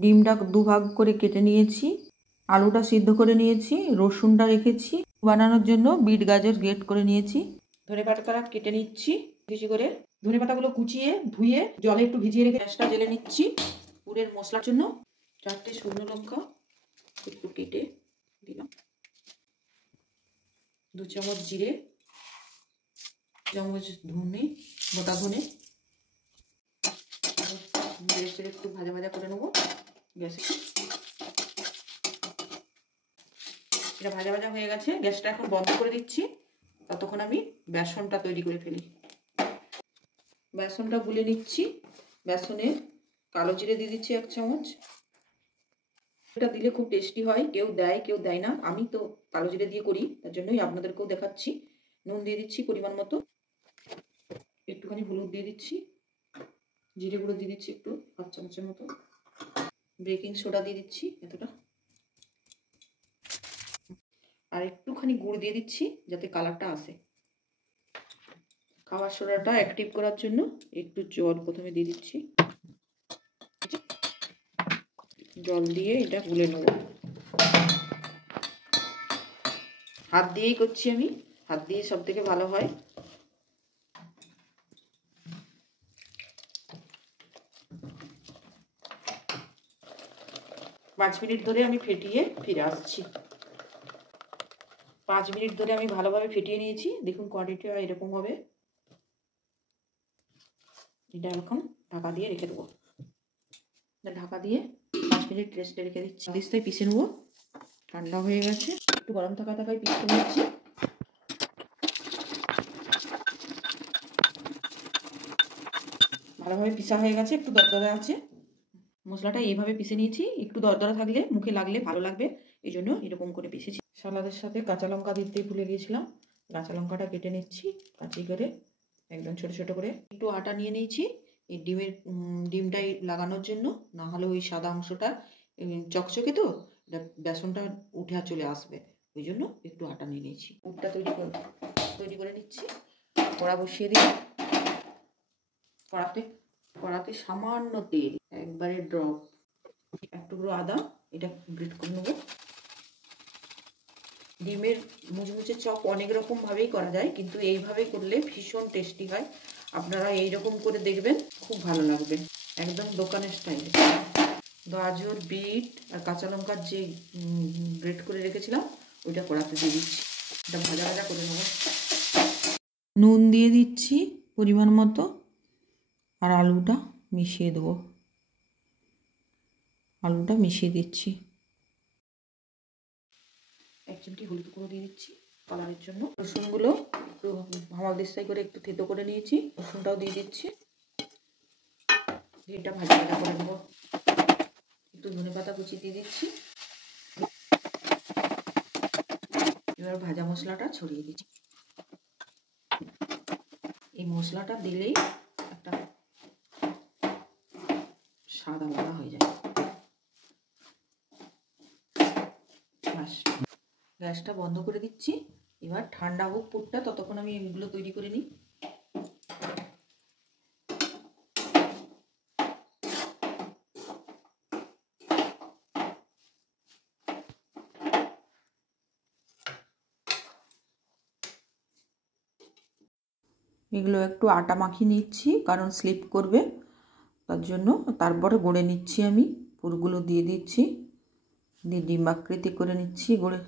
ডিমটা দুভাগ করে কেটে নিয়েছি, আলুটা সিদ্ধ করে নিয়েছি, রসুনটা রেখেছি বানানোর জন্য, বিট গাজর গ্রেট করে নিয়েছি। ধনেপাতাটা কেটে নিচ্ছি বেশি করে, ধনেপাতাগুলো কুচিয়ে ধুয়ে জলে একটু ভিজিয়ে রেখে গ্যাসটা জ্বেলে নিচ্ছি। পুরের মশলার জন্য 4টে শুকনো লঙ্কা একটু কেটে দিলাম, 2 চামচ জিরে, চামচ ধনে, গোটা ধনে, গ্যাসের একটু ভাজা ভাজা করে নেবো গ্যাসে। এটা ভাজা ভাজা হয়ে গেছে, গ্যাসটা এখন বন্ধ করে দিচ্ছি। ততক্ষণ আমি বেসনটা তৈরি করে ফেলি। বেসনটা গুলে নিচ্ছি, বেসনে কালো জিরে দিয়ে দিচ্ছি 1 চামচ। এটা দিলে খুব টেস্টি হয়, কেউ দেয় কেউ দেয় না, আমি তো কালো জিরে দিয়ে করি, তার জন্যই আপনাদেরকেও দেখাচ্ছি। নুন দিয়ে দিচ্ছি পরিমাণ মতো, একটুখানি হলুদ দিয়ে দিচ্ছি, জিরে গুঁড়ো দিয়ে দিচ্ছি একটু 1 চামচের মতো, বেকিং সোডা দিয়ে দিচ্ছি এতটা, আর একটুখানি গুড় দিয়ে দিচ্ছি যাতে কালারটা আসে। খাবার সোডাটা অ্যাক্টিভ করার জন্য একটু জল প্রথমে দিয়ে দিচ্ছি, জল দিয়ে এটা গুলে নেব। হাত দিয়েই করছি আমি, হাত দিয়ে সব থেকে ভালো হয়। পাঁচ মিনিট ধরে আমি ফেটিয়ে ফিরে আসছি। 5 মিনিট ধরে আমি ভালোভাবে ফেটিয়ে নিয়েছি, দেখুন কোয়ান্টিটিটা এরকম হবে। এটা এখন ঢাকা দিয়ে রেখে দেবো, ঢাকা দিয়ে 5 মিনিট রেস্টে রেখে দিচ্ছি। দিস্তায় পিষে নেবো, ঠান্ডা হয়ে গেছে, একটু গরম থাকায় পিষতে নিচ্ছি। ভালোভাবে পিষা হয়ে গেছে, একটু দরদরা আছে। মশলাটা এইভাবে পিষে নিয়েছি, একটু দরদরা থাকলে মুখে লাগলে ভালো লাগবে, এই জন্য এরকম করে পিষেছি। সালাদের সাথে কাঁচা লঙ্কা দিতে ভুলে গিয়েছিলাম, কাঁচা লঙ্কাটা কেটে নিচ্ছি কাঁচি করে, একদম ছোট ছোট করে। একটু আটা নিয়ে নিয়েছি এই ডিমটাই লাগানোর জন্য, না হলে ওই সাদা অংশটা চকচকে তো এটা বেসনটা উঠে চলে আসবে, ওই জন্য একটু আটা নিয়ে নিয়েছি। পুরটা তৈরি করে নিচ্ছি। কড়া বসিয়ে দিই, কড়াতে সামান্য তেল, একবারে ড্রপ, এক টুকরো আদা, এটা গ্রেট করে নেবো। ডিমের মুচমুচে চপ অনেক রকম ভাবেই করা যায়, কিন্তু এইভাবে করলে ভীষণ টেস্টি হয়। আপনারা এইরকম করে দেখবেন, খুব ভালো লাগবে, একদম দোকানের স্টাইলে। গাজর, বিট আর কাঁচা লঙ্কার যে গ্রেট করে রেখেছিলাম ওইটা কড়াতে দিয়ে দিচ্ছি, এটা ভাজা ভাজা করে নেব। নুন দিয়ে দিচ্ছি পরিমাণ মতো, আর আলুটা মিশিয়ে দেবো, আলুটা মিশিয়ে দিচ্ছি। 1 চিমটি হলুদ গুঁড়ো দিয়ে দিচ্ছি কালারের জন্য। রসুনগুলো একটু হামাল দিস্তায় করে একটু থেতো করে নিয়েছি, রসুনটাও দিয়ে দিচ্ছি। এটা ভাজা ভাজা করে নেবো, একটু ধনেপাতা কুচি দিয়ে দিচ্ছি। এবার ভাজা মশলাটা ছড়িয়ে দিচ্ছি। এই মশলাটা দিলেই একটা স্বাদ আলাদা হয়ে যায়। গ্যাসটা বন্ধ করে দিচ্ছি, এবার ঠান্ডা হোক পুরটা, ততক্ষণ আমি এগুলো তৈরি করে নিই। এগুলো একটু আটা মাখিয়ে নিচ্ছি, কারণ স্লিপ করবে তার জন্য। তারপরে গড়ে নিচ্ছি, আমি পুরগুলো দিয়ে দিচ্ছি, দিয়ে ডিম আকৃতি করে নিচ্ছি গড়ে।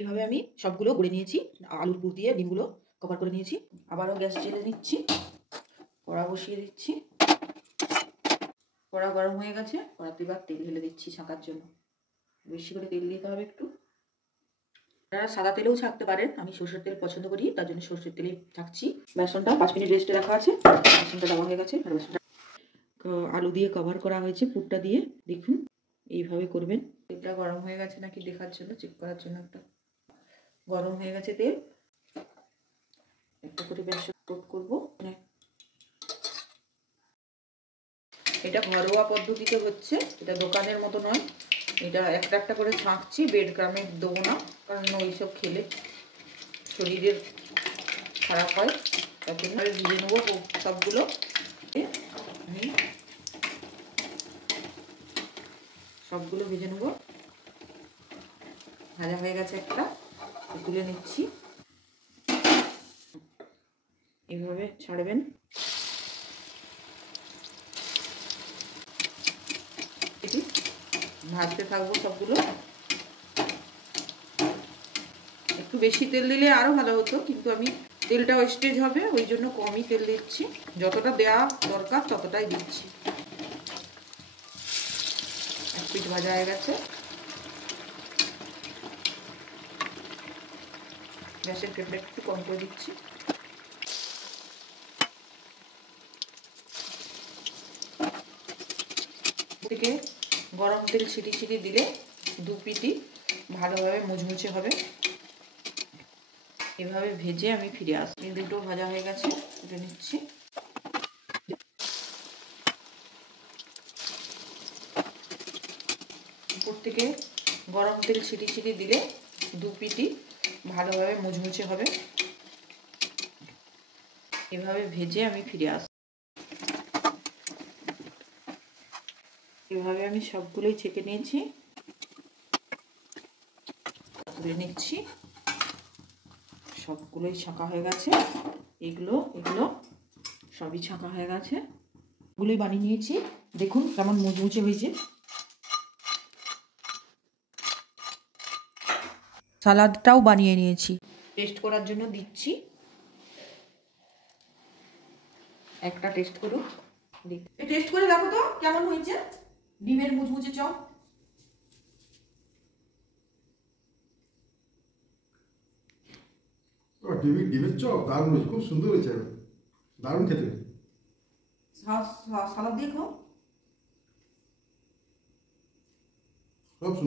এইভাবে আমি সবগুলো গড়ে নিয়েছি, আলুর পুর দিয়ে ডিমগুলো কভার করে নিয়েছি। আবারও গ্যাস জ্বেলে নিচ্ছি, কড়া বসিয়ে দিচ্ছি। কড়া গরম হয়ে গেছে, কড়াতে এবার তেল ঢেলে দিচ্ছি ছাঁকার জন্য। বেশি করে তেল দিতে হবে একটু, আপনারা সাদা তেলেও ছাঁকতে পারেন, আমি সরষের তেল পছন্দ করি তার জন্য সরষের তেলেই ছাঁকছি। বেসনটা 5 মিনিট রেস্টে রাখা আছে, বেসনটা দেওয়া হয়ে গেছে, আর বেসনটা আলু দিয়ে কভার করা হয়েছে পুরটা দিয়ে। দেখুন এইভাবে করবেন। তেলটা গরম হয়ে গেছে নাকি দেখার জন্য, চেক করার জন্য একটা গরম হয়ে গেছে তেল। একটা করে বেসন কোট করবো, এটা ঘরোয়া পদ্ধতিতে হচ্ছে, এটা দোকানের মতো নয়। এটা একটা একটা করে ছাঁকছি, বেড ক্রামে দেবো না, কারণ ওইসব খেলে শরীরের খারাপ হয়, তার জন্য ভিজে নেবো সবগুলো। আমি সবগুলো ভেজে নেব। ভাজা হয়ে গেছে একটা, তুলে নিচ্ছি। এভাবে ছাড়বেন। এটি ভাজতে থাকবো সবগুলো। একটু বেশি তেল দিলে আরও ভালো হতো, কিন্তু আমি তেলটা ওয়েস্টেজ হবে ওই জন্য কমই তেল দিচ্ছি। যতটা দেওয়া দরকার ততটাই দিচ্ছি। এক পিঠ ভাজা হয়ে গেছে। গ্যাসের ফ্লেমটা একটু কম করে দিচ্ছি। থেকে গরম তেল ছিটি ছিটি দিলে দু পিঠই ভালোভাবে মুচমুচে হবে। এভাবে ভেজে আমি ফিরে আসছি। দুটো ভাজা হয়ে গেছে, তুলে নিচ্ছি। উপর থেকে গরম তেল ছিটি ছিটি দিলে দু পিঠই ভালোভাবে মুচমুচে হবে। এভাবে ভেজে আমি ফিরে আসছি। এভাবে আমি সবগুলোই ছেঁকে নিয়েছি, তুলে নিচ্ছি। সবগুলোই ছাঁকা হয়ে গেছে। এগুলো সবই ছাঁকা হয়ে গেছে। এগুলোই বানিয়ে নিয়েছি। দেখুন কেমন মুচমুচে হয়েছে। সালাদটাও বানিয়ে নিয়েছি। টেস্ট করার জন্য দিচ্ছি। একটা টেস্ট করুন। টেস্ট করে দেখো তো কেমন হয়েছে ডিমের মুচমুচে চপ। ডিমের চপ দারুণ হয়েছে, খুব সুন্দর হয়েছে, দারুণ খেতে। সালাদ দিয়ে খাও। খুব